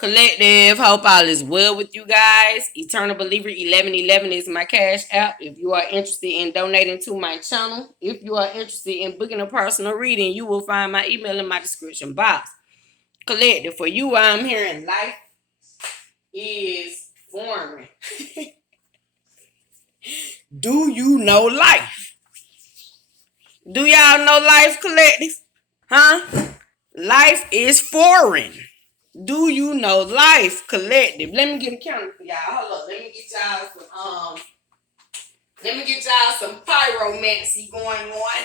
Collective, hope all is well with you guys. Eternal Believer 1111 is my cash app. If you are interested in donating to my channel, if you are interested in booking a personal reading, you will find my email in my description box. Collective, for you, I'm hearing life is foreign. Do you know life? Do y'all know life, collective? Huh? Life is foreign. Do you know life, collective? Let me get a counter for y'all. Hold up. Let me get y'all some pyromancy going on.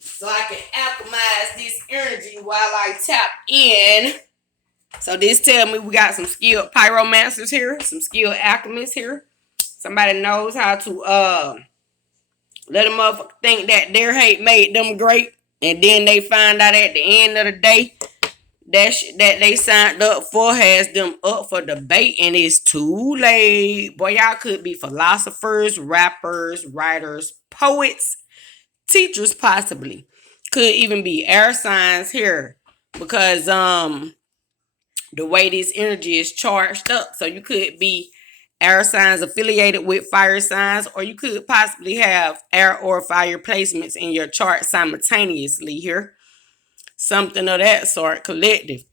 So I can alchemize this energy while I tap in. So this tell me we got some skilled pyromancers here, some skilled alchemists here. Somebody knows how to let them motherfucker think that their hate made them great. And then they find out at the end of the day that shit that they signed up for has them up for debate, and it's too late. Boy, y'all could be philosophers, rappers, writers, poets, teachers, possibly. Could even be air signs here because the way this energy is charged up. So you could be air signs affiliated with fire signs, or you could possibly have air or fire placements in your chart simultaneously here. Something of that sort, collective.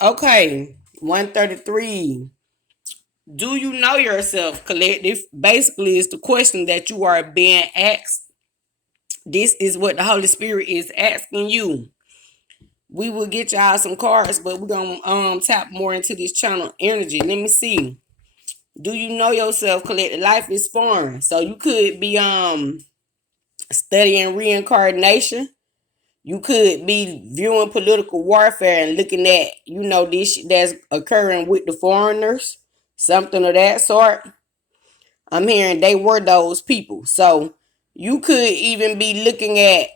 Okay, 133. Do you know yourself, collective? Basically, it's the question that you are being asked. This is what the Holy Spirit is asking you. We will get y'all some cards, but we're gonna tap more into this channel energy. Let me see. Do you know yourself, collective? Life is foreign. So you could be studying reincarnation. You could be viewing political warfare and looking at, this that's occurring with the foreigners, something of that sort. I'm hearing they were those people. So you could even be looking at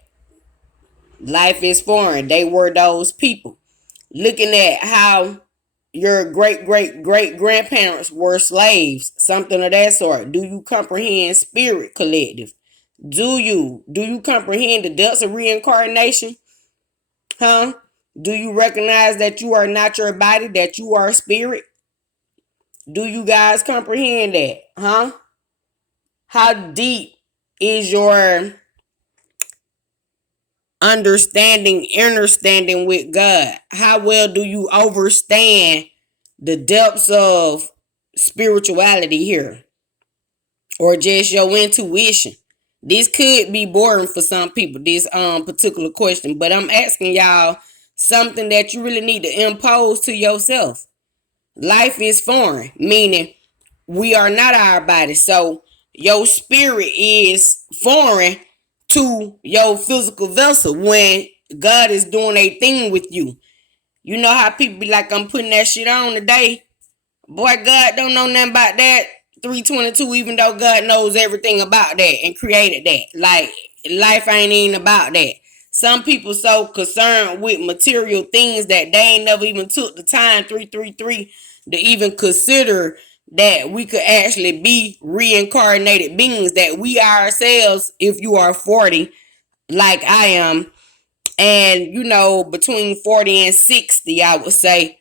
life is foreign. They were those people. Looking at how your great grandparents were slaves, something of that sort. Do you comprehend spirit, collective? Do you comprehend the depths of reincarnation? Huh? Do you recognize that you are not your body, that you are spirit? Do you guys comprehend that? Huh? How deep is your understanding with God? How well do you understand the depths of spirituality here? Or just your intuition? This could be boring for some people, this particular question, but I'm asking y'all something that you really need to impose to yourself. Life is foreign, meaning we are not our body. So your spirit is foreign to your physical vessel when God is doing a thing with you. You know how people be like, I'm putting that shit on today. Boy, God don't know nothing about that. 322, even though God knows everything about that and created that. Like, life ain't even about that. Some people so concerned with material things that they ain't never even took the time, 333, to even consider that we could actually be reincarnated beings, that we ourselves, if you are 40, like I am, and between 40 and 60, I would say,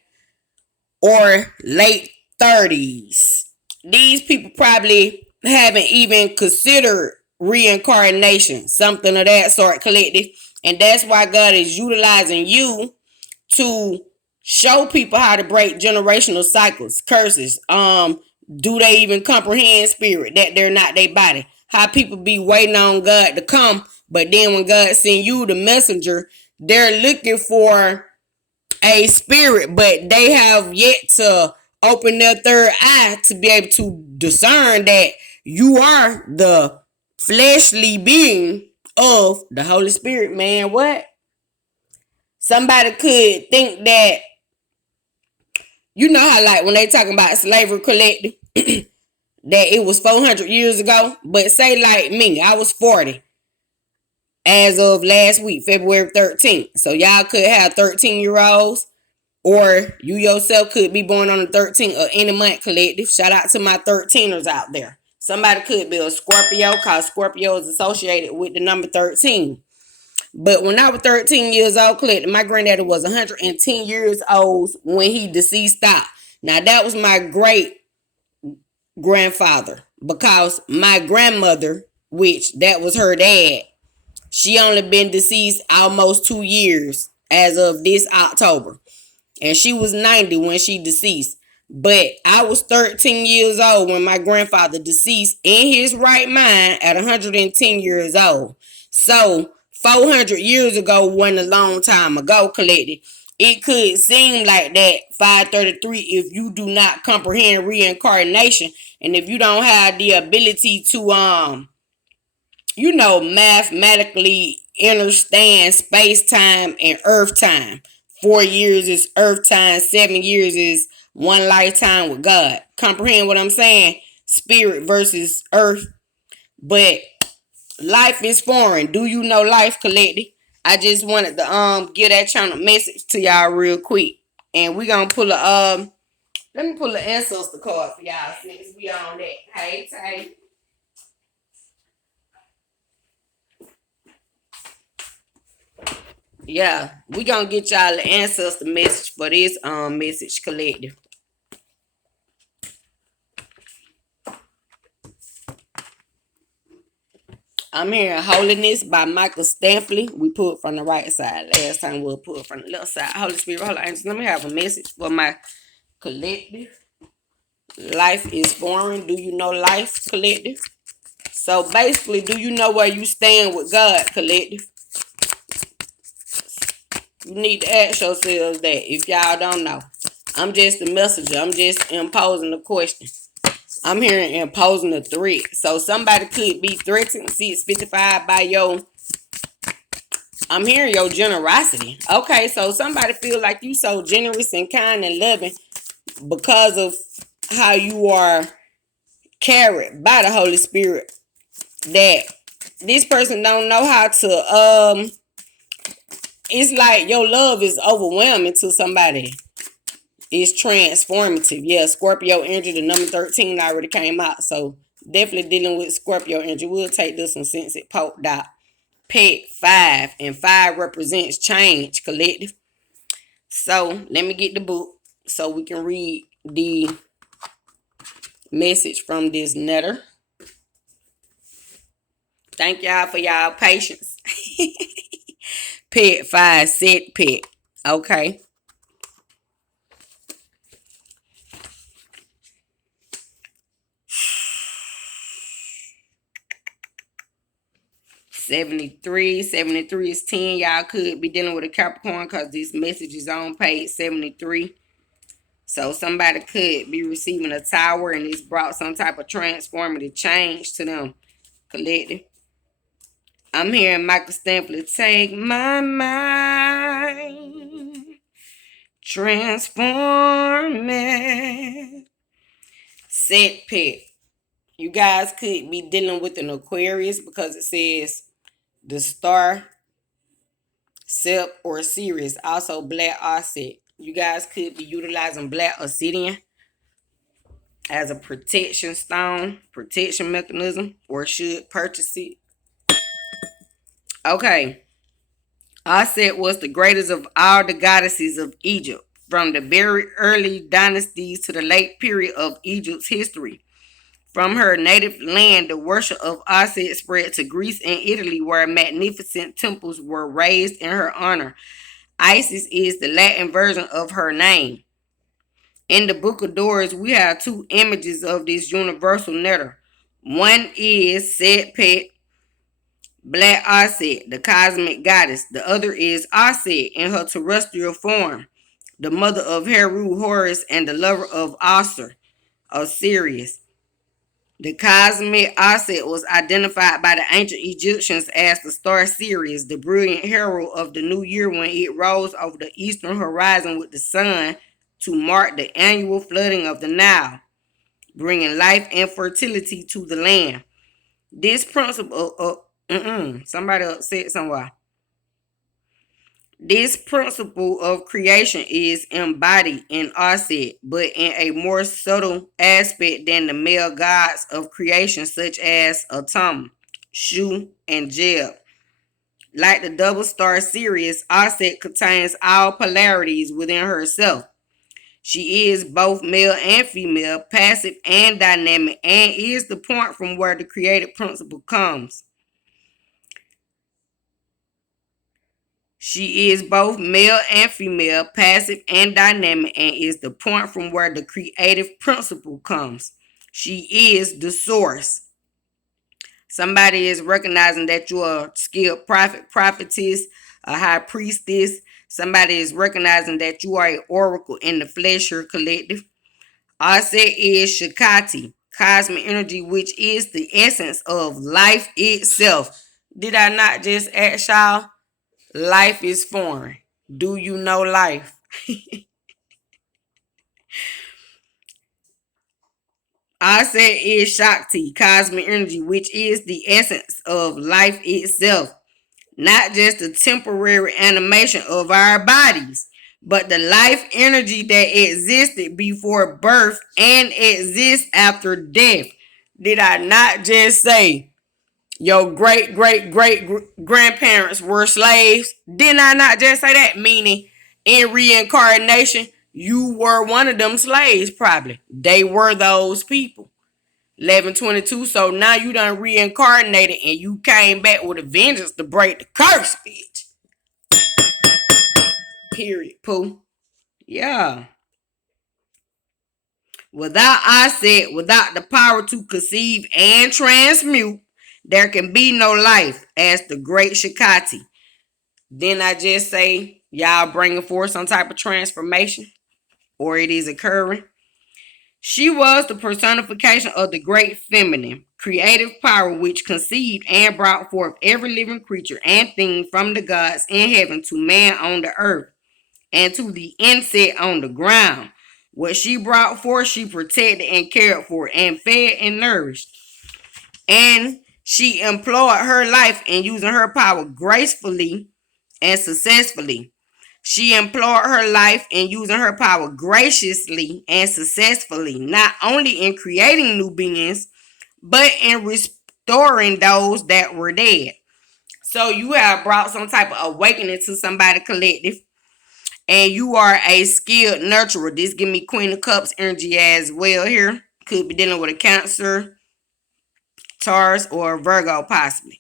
or late 30s. These people probably haven't even considered reincarnation, something of that sort, collective. And that's why God is utilizing you to show people how to break generational cycles, curses. Do they even comprehend spirit, that they're not their body? How people be waiting on God to come, but then when God send you the messenger, they're looking for a spirit, but they have yet to open their third eye to be able to discern that you are the fleshly being of the Holy Spirit, man. What? Somebody could think that, how like when they talking about slavery, collective, that it was 400 years ago. But say like me, I was 40 as of last week, February 13th. So y'all could have 13-year-olds, or you yourself could be born on the 13th of any month, collective. Shout out to my 13ers out there. Somebody could be a Scorpio, because Scorpio is associated with the number 13. But when I was 13 years old, collected, my granddaddy was 110 years old when he deceased out. Now that was my great grandfather because my grandmother, which that was her dad, she only been deceased almost 2 years as of this October. And she was 90 when she deceased. But I was 13 years old when my grandfather deceased in his right mind at 110 years old. So 400 years ago wasn't a long time ago, collected. It could seem like that 533 if you do not comprehend reincarnation and if you don't have the ability to mathematically understand space time and earth time. 4 years is earth time, 7 years is one lifetime with God. Comprehend what I'm saying? Spirit versus earth. But life is foreign. Do you know life, collective? I just wanted to give that channel message to y'all real quick. And we gonna pull a let me pull the ancestor card for y'all since we on that. Hey, Tay. Yeah, we gonna get y'all the ancestor message for this message collective. I'm hearing Holiness by Michael Stanley. We put from the right side. Last time we'll put from the left side. Holy Spirit, Holy Angels. Let me have a message for my collective. Life is foreign. Do you know life, collective? So basically, do you know where you stand with God, collective? You need to ask yourselves that if y'all don't know. I'm just a messenger. I'm just imposing a question. I'm hearing imposing a threat. So somebody could be threatened. See, it's 55 by I'm hearing your generosity. Okay, so somebody feel like you so generous and kind and loving because of how you are carried by the Holy Spirit that this person don't know how to it's like your love is overwhelming to somebody. It's transformative. Yeah, Scorpio energy, the number 13 already came out. So definitely dealing with Scorpio energy. We'll take this one since it poked out. Pet 5. And 5 represents change, collective. So let me get the book so we can read the message from this letter. Thank y'all for y'all patience. Pet 5, set pet. Okay. 73. 73 is 10. Y'all could be dealing with a Capricorn because this message is on page 73. So somebody could be receiving a tower and it's brought some type of transformative change to them. Collective. I'm hearing Michael Stanley, take my mind, transform it. Set pet. You guys could be dealing with an Aquarius because it says the star, Sep, or Sirius. Also black offset. You guys could be utilizing black obsidian as a protection stone, protection mechanism, or should purchase it. Okay. Aset was the greatest of all the goddesses of Egypt, from the very early dynasties to the late period of Egypt's history. From her native land, the worship of Aset spread to Greece and Italy, where magnificent temples were raised in her honor. Isis is the Latin version of her name. In the Book of Doors, we have two images of this universal netter. One is Set Pet, Black Aset, the cosmic goddess. The other is Aset in her terrestrial form, the mother of Heru, Horus, and the lover of Osiris. The cosmic Aset was identified by the ancient Egyptians as the star Sirius, the brilliant herald of the new year when it rose over the eastern horizon with the sun to mark the annual flooding of the Nile, bringing life and fertility to the land. This principle somebody upset somewhere. This principle of creation is embodied in Aset, but in a more subtle aspect than the male gods of creation, such as Atum, Shu, and Jeb. Like the double star Sirius, Ashe contains all polarities within herself. She is both male and female, passive and dynamic, and is the point from where the creative principle comes. She is both male and female, passive and dynamic, and is the point from where the creative principle comes. She is the source. Somebody is recognizing that you are a skilled prophet, prophetess, a high priestess. Somebody is recognizing that you are an oracle in the flesh or collective. Ashe is Shakti, cosmic energy, which is the essence of life itself. Did I not just ask y'all? Life is foreign. Do you know life? Ashe is Shakti, cosmic energy, which is the essence of life itself. Not just the temporary animation of our bodies, but the life energy that existed before birth and exists after death. Did I not just say your great grandparents were slaves? Did I not just say that? Meaning, in reincarnation, you were one of them slaves, probably. They were those people. 1122. So now you done reincarnated and you came back with a vengeance to break the curse, bitch. Period. Pooh. Yeah. Without the power to conceive and transmute, there can be no life, as the great Shakti. Then I just say, y'all bringing forth some type of transformation, or it is occurring. She was the personification of the great feminine, creative power which conceived and brought forth every living creature and thing from the gods in heaven to man on the earth and to the insect on the ground. What she brought forth, she protected and cared for and fed and nourished. And she employed her life in using her power gracefully and successfully. She employed her life in using her power graciously and successfully, not only in creating new beings, but in restoring those that were dead. So you have brought some type of awakening to somebody collective, and you are a skilled nurturer. This give me Queen of Cups energy as well here. Could be dealing with a Cancer, Taurus, or Virgo possibly.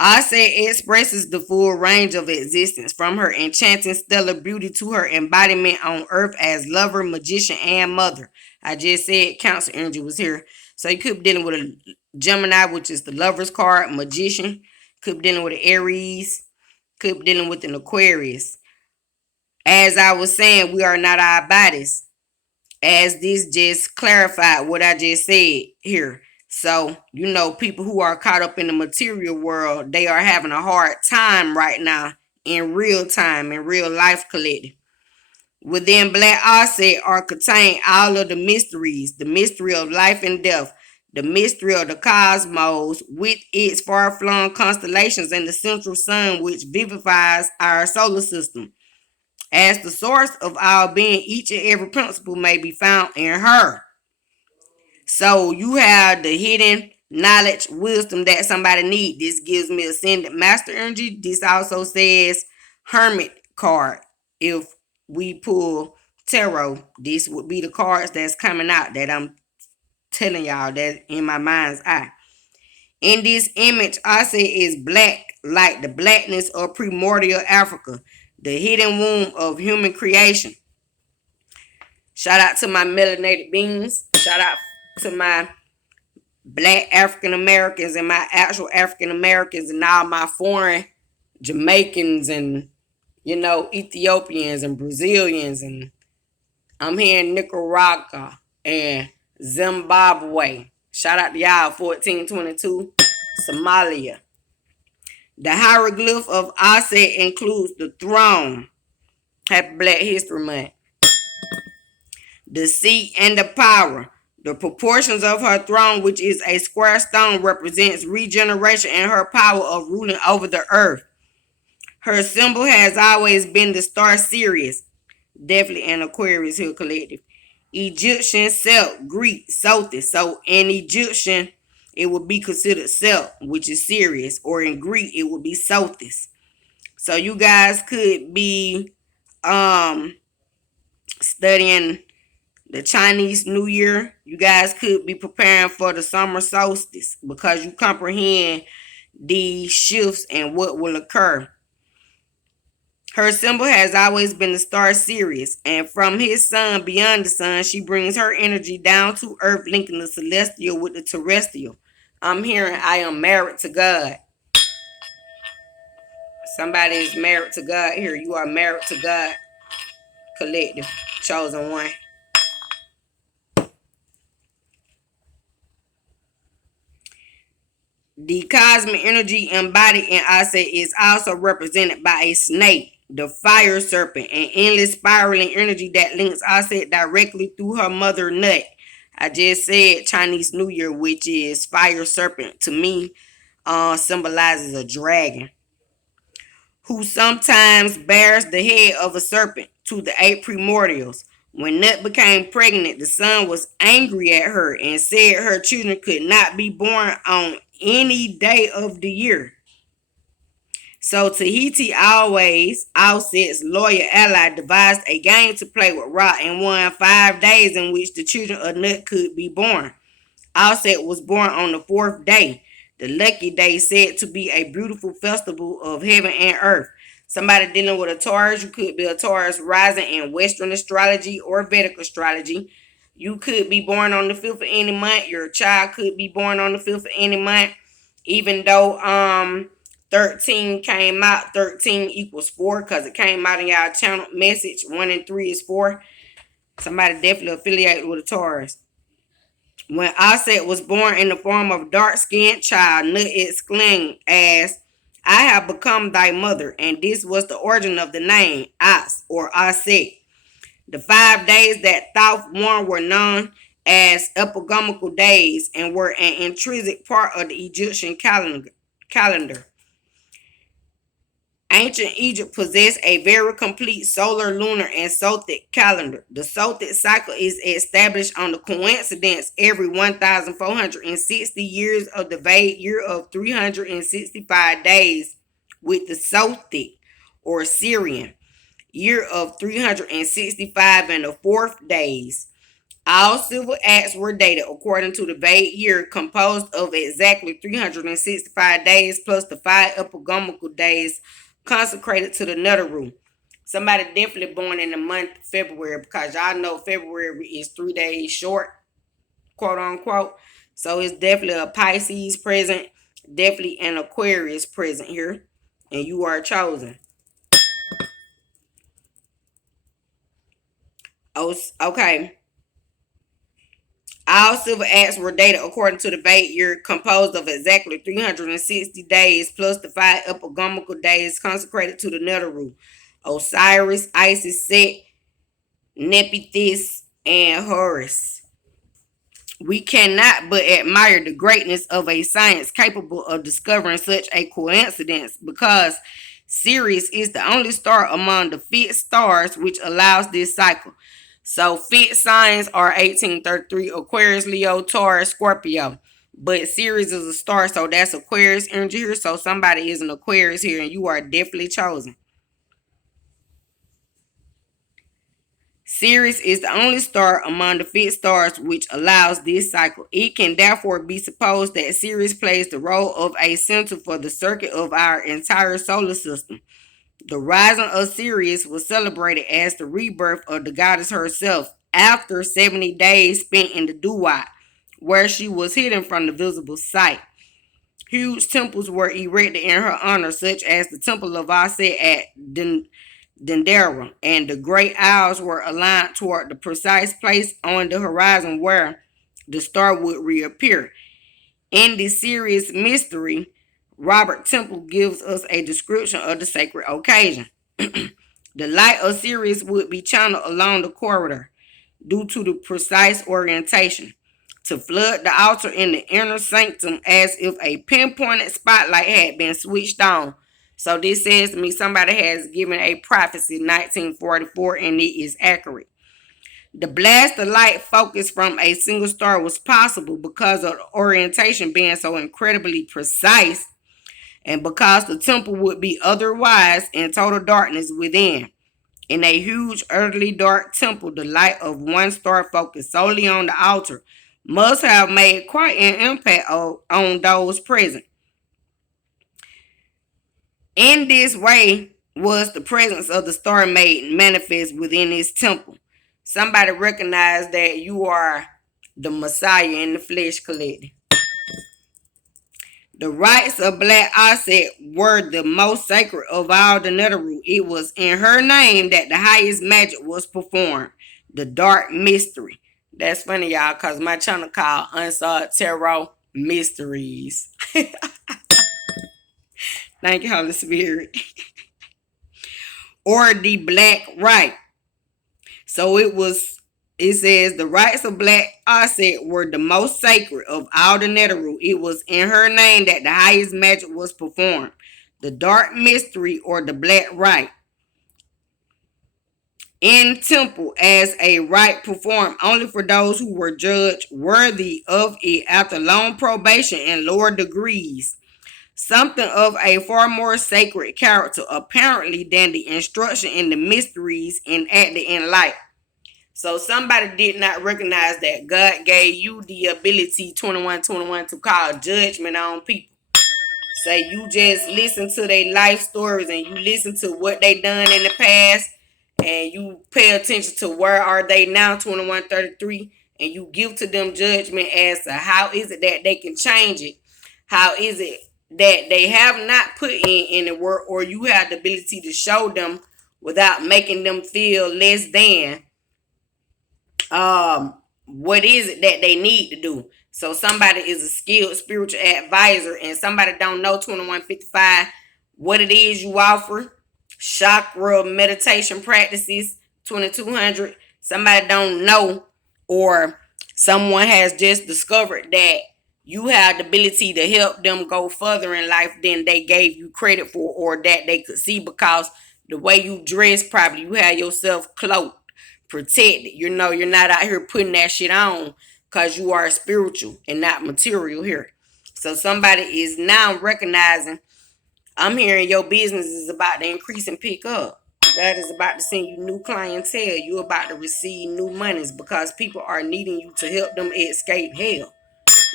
Ashe expresses the full range of existence, from her enchanting stellar beauty to her embodiment on earth as lover, magician, and mother. I just said Cancer energy was here. So you could be dealing with a Gemini, which is the lover's card, magician. Could be dealing with an Aries. Could be dealing with an Aquarius. As I was saying, we are not our bodies. As this just clarified what I just said here. So, people who are caught up in the material world, they are having a hard time right now in real time, in real life collective. Within Black Ashe are contained all of the mysteries, the mystery of life and death, the mystery of the cosmos with its far-flung constellations and the central sun which vivifies our solar system. As the source of all being, each and every principle may be found in her. So you have the hidden knowledge, wisdom that somebody needs. This gives me ascendant master energy. This also says hermit card. If we pull tarot, this would be the cards that's coming out that I'm telling y'all that in my mind's eye. In this image, I say is black, like the blackness of primordial Africa, the hidden womb of human creation. Shout out to my melanated beings. Shout out to my Black African Americans and my actual African Americans and all my foreign Jamaicans and Ethiopians and Brazilians, and I'm here in Nicaragua and Zimbabwe. Shout out to y'all. 1422 Somalia. The hieroglyph of Ashe includes the throne. Happy Black History Month. The seat and the power. The proportions of her throne, which is a square stone, represents regeneration and her power of ruling over the earth. Her symbol has always been the star Sirius. Definitely an Aquarius here collective. Egyptian Celt, Greek Sothis. So in Egyptian, it would be considered Sep, which is Sirius, or in Greek it would be Sothis. So you guys could be um studying the Chinese New Year. You guys could be preparing for the summer solstice because you comprehend these shifts and what will occur. Her symbol has always been the star Sirius, and from his sun beyond the sun, she brings her energy down to earth, linking the celestial with the terrestrial. I'm hearing I am married to God. Somebody is married to God here. You are married to God. Collective. Chosen one. The cosmic energy embodied in Ashe is also represented by a snake, the fire serpent, an endless spiraling energy that links Ashe directly through her mother nut. I just said Chinese New Year, which is fire serpent. To me, symbolizes a dragon who sometimes bears the head of a serpent to the eight primordials. When Nut became pregnant, the sun was angry at her and said her children could not be born on any day of the year. So Tahiti always, Outset's loyal ally, devised a game to play with Ra and won 5 days in which the children of Nut could be born. Outset was born on the fourth day, the lucky day said to be a beautiful festival of heaven and earth. Somebody dealing with a Taurus, you could be a Taurus rising in Western astrology or Vedic astrology. You could be born on the 5th of any month. Your child could be born on the 5th of any month. Even though 13 came out, 13 equals 4 because it came out in y'all channel message. 1 and 3 is 4. Somebody definitely affiliated with a Taurus. When Aset was born in the form of a dark-skinned child, Nut exclaimed as, I have become thy mother, and this was the origin of the name, As, or Aset. The 5 days that Thoth won were known as epigamical days and were an intrinsic part of the Egyptian calendar. Ancient Egypt possessed a very complete solar, lunar, and Sotic calendar. The Sotic cycle is established on the coincidence every 1,460 years of the Vedic year of 365 days with the Sotic or Syrian year of 365 and the fourth days. All civil acts were dated according to the Vedic year, composed of exactly 365 days plus the 5 epigamical days consecrated to the Nutaru. Somebody definitely born in the month of February because y'all know February is 3 days short, quote unquote. So it's definitely a Pisces present, definitely an Aquarius present here, and you are chosen. Oh, okay. All civil acts were dated according to the Vedic year, composed of exactly 360 days plus the 5 epigamical days consecrated to the Netaru, Osiris, Isis, Set, Nephthys, and Horus. We cannot but admire the greatness of a science capable of discovering such a coincidence because Sirius is the only star among the fixed stars which allows this cycle. So fixed signs are 1833 Aquarius, Leo, Taurus, Scorpio. But Sirius is a star, so that's Aquarius energy here. So somebody is an Aquarius here, and you are definitely chosen. Sirius is the only star among the fixed stars which allows this cycle. It can therefore be supposed that Sirius plays the role of a center for the circuit of our entire solar system. The rising of Sirius was celebrated as the rebirth of the goddess herself after 70 days spent in the Duat, where she was hidden from the visible sight. Huge temples were erected in her honor, such as the Temple of Aset at Dendera, and the great owls were aligned toward the precise place on the horizon where the star would reappear. In the Sirius mystery, Robert Temple gives us a description of the sacred occasion. The light of Sirius would be channeled along the corridor due to the precise orientation to flood the altar in the inner sanctum as if a pinpointed spotlight had been switched on. So this says to me somebody has given a prophecy in 1944 and it is accurate. The blast of light focused from a single star was possible because of the orientation being so incredibly precise and because the temple would be otherwise in total darkness within. In a huge, utterly dark temple, the light of one star focused solely on the altar must have made quite an impact on those present. In this way was the presence of the star made manifest within this temple. Somebody recognize that you are the Messiah in the flesh collected. The rites of Black Ashe were the most sacred of all the Netherrealm. It was in her name that the highest magic was performed. The dark mystery. That's funny, y'all, because my channel called Unsolved Tarot Mysteries. Thank you, Holy Spirit. Or the Black Rite. So it says the rites of Black Ashe were the most sacred of all the Netherrealm. It was in her name that the highest magic was performed. The dark mystery or the Black Rite. In temple as a rite performed only for those who were judged worthy of it after long probation and lower degrees. Something of a far more sacred character apparently than the instruction in the mysteries enacted in life. So somebody did not recognize that God gave you the ability 2121 to call judgment on people. Say you just listen to their life stories and you listen to what they done in the past and you pay attention to where are they now 2133 and you give to them judgment as to how is it that they can change it. How is it that they have not put in the work or you have the ability to show them without making them feel less than what is it that they need to do. So somebody is a skilled spiritual advisor and somebody don't know 2155 what it is you offer. Chakra meditation practices 2200. Somebody don't know or someone has just discovered that you have the ability to help them go further in life than they gave you credit for or that they could see because the way you dress probably you have yourself cloaked, protected. You're not out here putting that shit on because you are spiritual and not material here. So somebody is now recognizing I'm hearing your business is about to increase and pick up. God is about to send you new clientele. You're about to receive new monies because people are needing you to help them escape hell.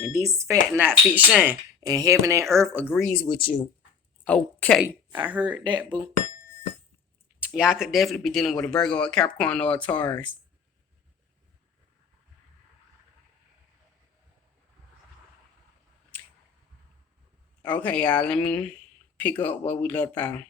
And this is fact, not fiction. And heaven and earth agrees with you. Okay, I heard that, boo. Y'all could definitely be dealing with a Virgo, a Capricorn, or a Taurus. Okay, y'all, let me pick up what we left off.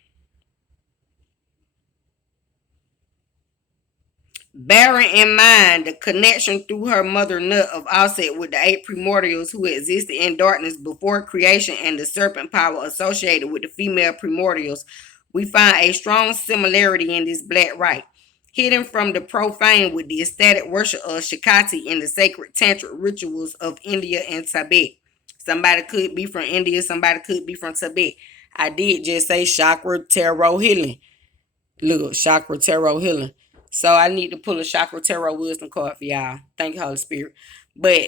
Bearing in mind the connection through her mother Nut of Offset with the 8 primordials who existed in darkness before creation and the serpent power associated with the female primordials, we find a strong similarity in this Black Rite. Hidden from the profane with the ecstatic worship of Shakti in the sacred tantric rituals of India and Tibet. Somebody could be from India, somebody could be from Tibet. I did just say chakra tarot healing. Look, chakra tarot healing. So I need to pull a chakra tarot wisdom card for y'all. Thank you, Holy Spirit. But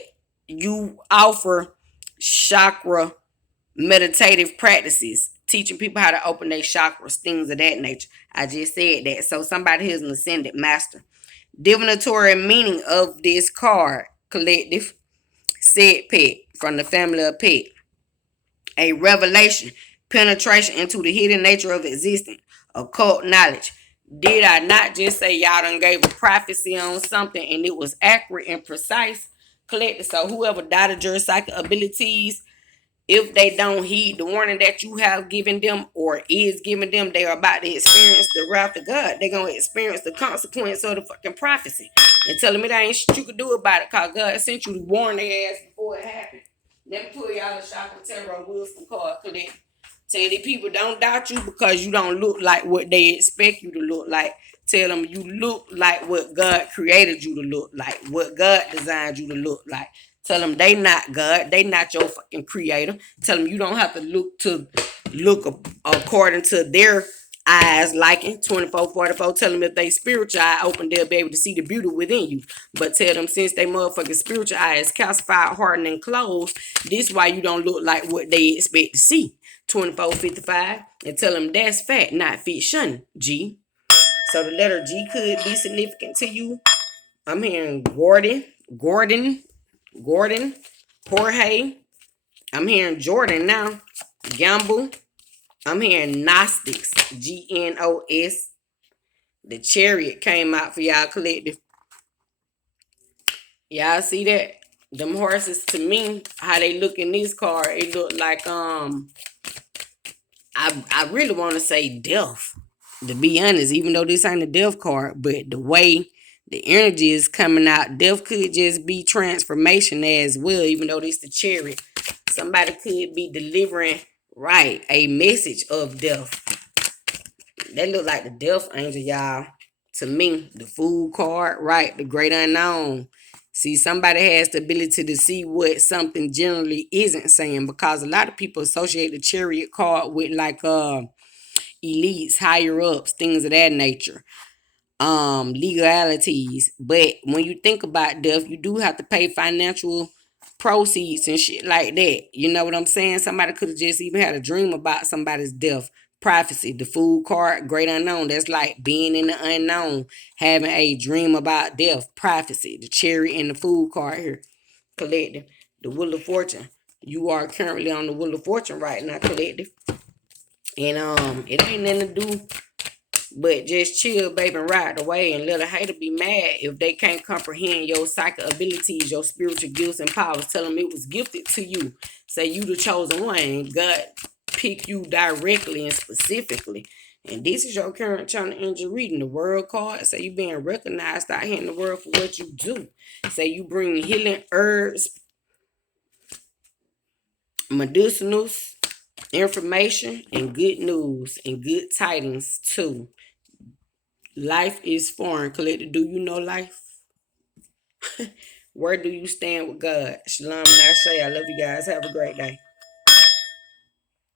you offer chakra meditative practices, teaching people how to open their chakras, things of that nature. I just said that. So somebody here's an ascended master. Divinatory meaning of this card, collective, said pet, from the family of pet. A revelation, penetration into the hidden nature of existence, occult knowledge. Did I not just say y'all done gave a prophecy on something and it was accurate and precise? Collected. So whoever doubted your psychic abilities, if they don't heed the warning that you have given them or is giving them, they are about to experience the wrath of God. They're going to experience the consequence of the fucking prophecy. And telling me there ain't shit you could do about it because God sent you to warn their ass before it happened. Let me pull y'all a chakra tarot wisdom card, collect. Tell the people don't doubt you because you don't look like what they expect you to look like. Tell them you look like what God created you to look like, what God designed you to look like. Tell them they not God, they not your fucking creator. Tell them you don't have to look according to their eyes liking 2444. Tell them if they spiritual eye open, they'll be able to see the beauty within you. But tell them since they motherfucking spiritual eye is calcified, hardened, and closed, this why you don't look like what they expect to see. 2455. And tell them that's fact, not fiction. G. So the letter G could be significant to you. I'm hearing Gordon, Jorge. I'm hearing Jordan now. Gamble. I'm hearing Gnostics. Gnos. The Chariot came out for y'all collective. Y'all see that? Them horses, to me, how they look in this card, it look like I really want to say death. To be honest, even though this ain't a death card, but the way the energy is coming out, death could just be transformation as well, even though this the Chariot. Somebody could be delivering, right, a message of death. That look like the death angel, y'all. To me, the Fool card, right, the great unknown. See, somebody has the ability to see what something generally isn't saying, because a lot of people associate the Chariot card with like elites, higher ups, things of that nature, legalities. But when you think about death, you do have to pay financial proceeds and shit like that. You know what I'm saying? Somebody could have just even had a dream about somebody's death. Prophecy, the Fool card, great unknown. That's like being in the unknown, having a dream about death. Prophecy, the Cherry and the Fool card here. Collective, the Wheel of Fortune. You are currently on the Wheel of Fortune right now, collective. And it ain't nothing to do but just chill, baby, and ride away and let a hater be mad if they can't comprehend your psychic abilities, your spiritual gifts and powers. Tell them it was gifted to you. Say you the chosen one and God pick you directly and specifically. And this is your current channel energy reading. The world card. Say you being recognized out here in the world for what you do. Say you bring healing herbs, medicinals, information, and good news and good tidings too. Life is foreign. Collector, do you know life? Where do you stand with God? Shalom and Ashe. I love you guys. Have a great day.